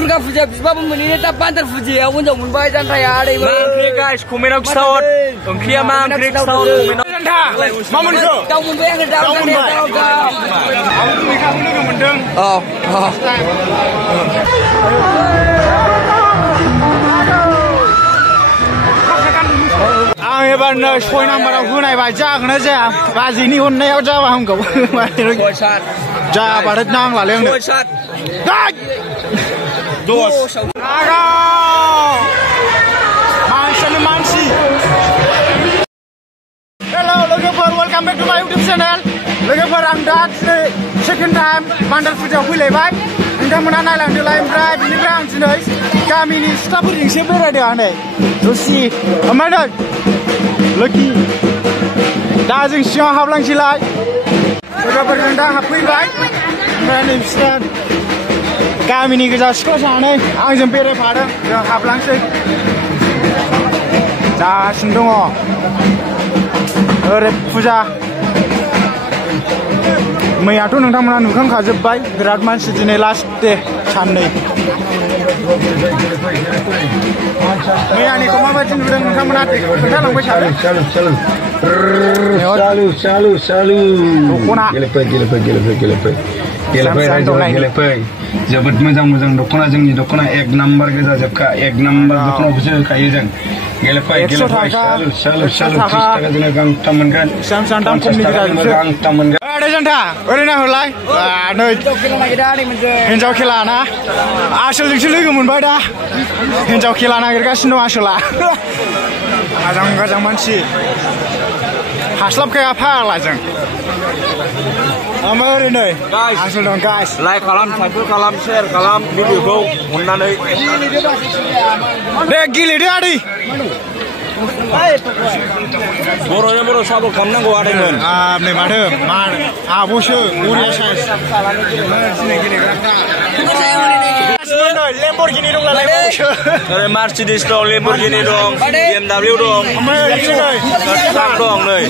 Durga Puja bisababu menini tak pantar Pujayao untuk membayar Janta ya ada. Mwnkw guys, komen aku sahut. Kongkia Mwnkw sahut komen. Janta, mau Mwnkw. Kau membayar ke dalam kan ya kau. Aku Bhumika menunggu mendeng. Oh. Ang ebar no soi number aku naik baca kena aja. Bazi ni hun naik aja waham kau. Ja barat nang lah leng. Dah. Dos. Naga. Mansi. Hello, Lwgw, welcome back to my YouTube channel. Lwgw, ang dat second time mandal Pujayao फैलायबाय. नोंथांमोना नायलांदोलाय ओमफ्राय बिनिफ्राय आं दिनै गामिनि सिख्लाफोरजोंसो बेरायदों आं नै दसि ओमफ्राय नै लोखि दा जों सिङाव हाबलांसैलाय लोगोफोरजों दा हाबफैबाय ओमफ्राय नै बिसोर गामिनि गोजा सिख्ला सानै आंजों बेरायफादों जों हाबलांसै जागासिनो दङ ओरै फुजा मैयाथ' नोंथांमोना नुखांखाजोब्बाय बिराद मानसि दिनै लास्ट दे साननै मैयानिखौ माबायदि नुदों नोंथांमोना खोन्थालांबाय थादो दख'ना गेलेफै जोबोद मोजां दख'ना जोंनि दख'ना एक नाम्बार गोजा जोबखा एक नाम्बार दख'नाखौसो होखायो जों गेलेफै 30 थाखा जोंनो गांथाम मोनगोन गांथाम मोनगोन Janta, ओरैनो हरलाय नै हिन्जाव खेला ना आसोलजोंसो लोगो मोनबाय दा हिन्जाव खेला नागिरगासिनो दं आसोला गाजां मानसि हास्लाबखाया फाग्लाजों ओमफ्राय ओरैनो आसोल दं गाइस लाइक खालाम साबस्क्राइब खालाम शेयार खालाम भिडिअखौ अननानै दे गेलेदो आदै बर'जों बर' सापर्ट खालामनांगौ आदैमोन नै माथो आब'सो बरिया साइज लेम्बरगिनि दं नालाय ओरै मार्सिडिस दं लेम्बरगिनि दं BMW दं ट्राक दं नै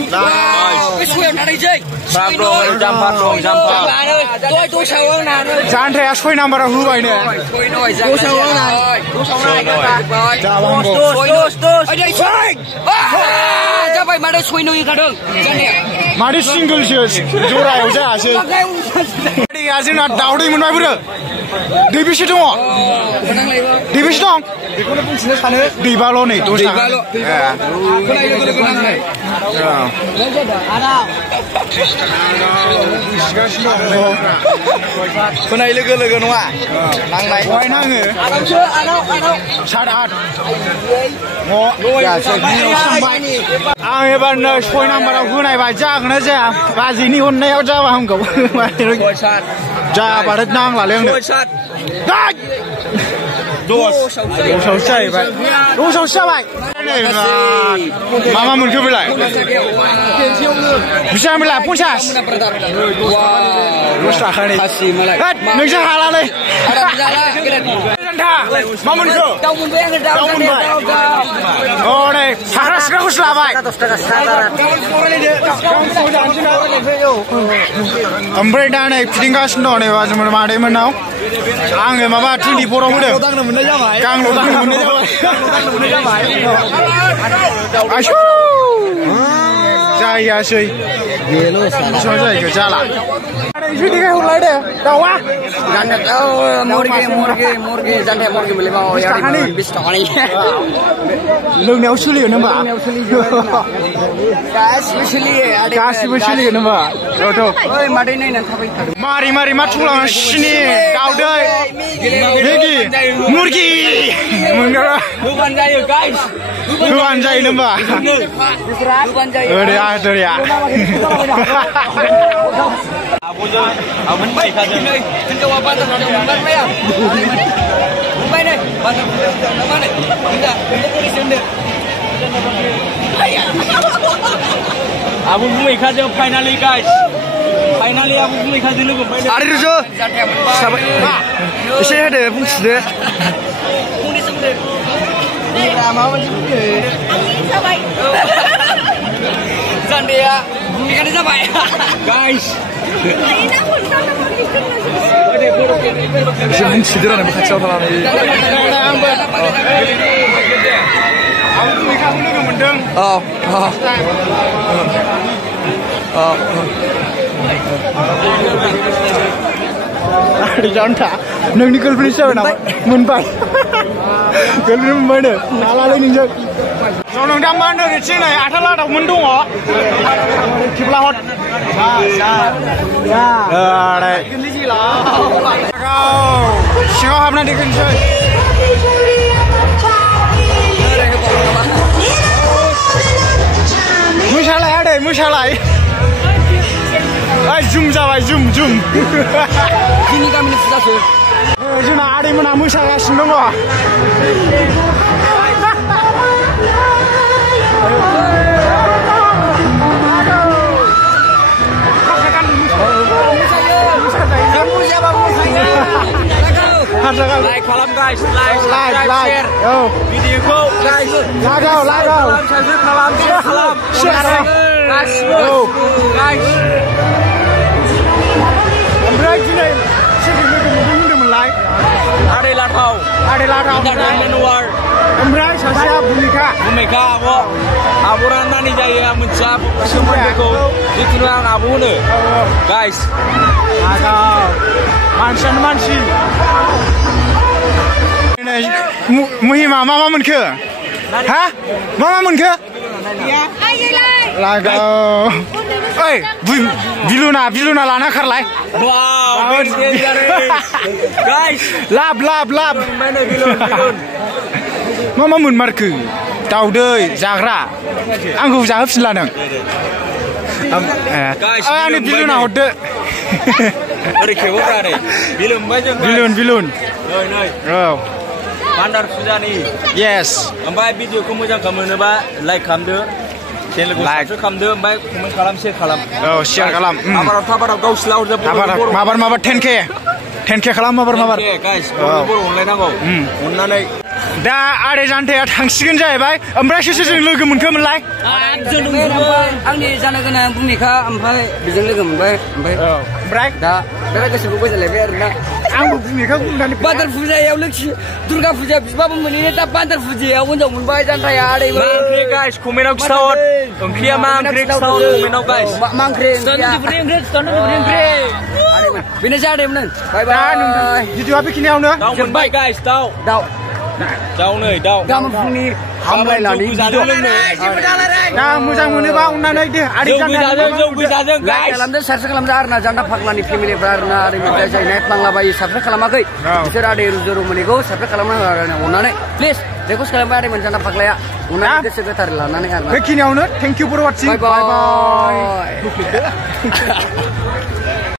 ट्राक दं जाम्पा दं जाम्पा Jantaya 6 नाम्बाराव होबायनो जाबाय मादै सयनो ओंखारदों मादै सिंगोलसो जरायाव जायासै जोंना दावदै मोनबाय बोरो दैबेसे दङ दैबेसे दं बेखौनो बुंथिनो सानो दैबाल' नै 10 थाखा खोनाय लोगो नङा नांनाय बहाय नाङो सात आठ आं एबार नै 6 नाम्बाराव होनायबाय जागोन ना जाया बाजिनि अननायाव जाबा हामगौ जा बारत नांला लोंनो दसावसो जाहैबाय दसावसो जाबाय मा मोनखो बेलाय बेसेबां बेलाय 50 10 थाखानि नोंसोर हालालै मा मोनखो दाउ मोनबाय अ नै साग्रा सिख्लाखौसो लाबाय ओमफ्राय दा नै फिदिंगासिनो दं नै बाजैमोन मादैमोननाव आङो माबा 24 आव होदों गांल' दांनो मोननाय जाबाय आयसु जायासै बेसेबां जाहैखो जाला जुदिखाय हरलाय दे दाउआ मुर्गे Jantaya मुर्गे बोले माव 20 थाखानि लोंनायाव सोलियो नामा गासिबो सोलियो नामा ओइ मादै नायनानै थाबाय थादों मारै मा थुलांगासिनो दाउदै मेगि मुर्गि होबानो जायो गाइस होबानो जायो नामा होबानो जायो ओरै आदरिया आबोन बायखादों हिनजावा बाजाराव मोनबाय आं मोनबाय नै बाजाराव माने आबो बुंहैखादों फाइनालि गाइस फाइनालि आबो बुंहैखादों लोगो मोनबाय आरो रुजु साबाय एसे होदो बुंथिदो Janda Bhumika जाबाय guys jangan sederhana berkacau dalam ini aku Bhumika logo मोनदों Ada Janta nang nikol please nama munpai gelem mana ala ning jek nong dam mana di sini atala dak mendung kibla hot ya ada kondisi lah kau siapa habna di kondisi musalai ada musalai zoom जाबाय zoom Ini kami sudah sur. जोंना आदैमोना मोसागासिनो दङ Like kalam guys, like share. Video ko guys. Lagau. Kalam share. Guys. Ombrai gini, sini logo mulai. Ada latau. Ada manual. Ombrai sasa Bhumika aku. Aburan nani jaya mencap semuanya ko. Itu yang abu ne. Guys. Lagau. Mansi. Muhima mama Mwnkw. Hah? Mama Mwnkw? Ya. Lagau. Oi, biluna lana karlai. Wow, guys. Lab. Mana bilun. Mama Mwnkw. Daudai jagra. Anggu जाहोफिनला नों. Guys, आंनि biluna हरदो. Oरै खेबोब्रा नै. Bilun बायजों. Bilun. नै. औ. Bandar Pujani. Yes. Oमफ्राय भिडिअखौ मोजां खालामनोबा लाइक खालामदो. चेनेलखौ साबस्क्राइब खालामदो ओमफ्राय कमेन्ट खालाम शेयार खालाम. औ शेयार खालाम. माबाराव गावसिला हरदो. माबार 10k खालाम माबार. गाइस बर' अनलायनांगौ. अननानै दा आदै जान्थाया थांसिगोन जाहैबाय ओमफ्राय सोरजों लोगो मोनखोमोनलाय आंनि जानो गोनां Bhumika ओमफ्राय बेजों लोगो मोनबाय ओमफ्राय दा गोसोखौ गोजोनलायबाय आरोना आंबो Bhumika बुंनानै बान्दार फुजायाव लोखि दुर्गा फुजा बिबाबो मोनैनो दा बान्दार फुजायाव हिनजाव मोनबाय जान्थाया आदैबो मा ओंख्रि गाइस कमेन्टआव खिथाहर ओंख्रिया मा ओंख्रि खिथाहर कमेन्टआव गाइस मा ओंख्रि बेनो जादोंमोन बाय बाय भिडिअआ बेखिनियावनो जोब्बाय गाइस दाउ नै दाउ गाबोन फुंनि हामलायनानै दा मोजां मोनोबा अननानै दे आदै जौ गोजाजों गाइस खालामदो साबस्क्राइब खालामदो आरोना जान्था फाग्लानि फेमिलिफ्रा आरोना आदै जाय नाइट नांलाबायो साबस्क्राइब खालामाखै बिसोर आदै रुजुरुमुनिखौ साबस्क्राइब खालामना हो अननानै प्लिज रिकुवेस्ट खालामबाय आदैमोन जान्था फाग्लाया अननानै गोसो गोथारै लानानै आरोना बेखिनियावनो थेंक इउ फर वाचिं बाय बाय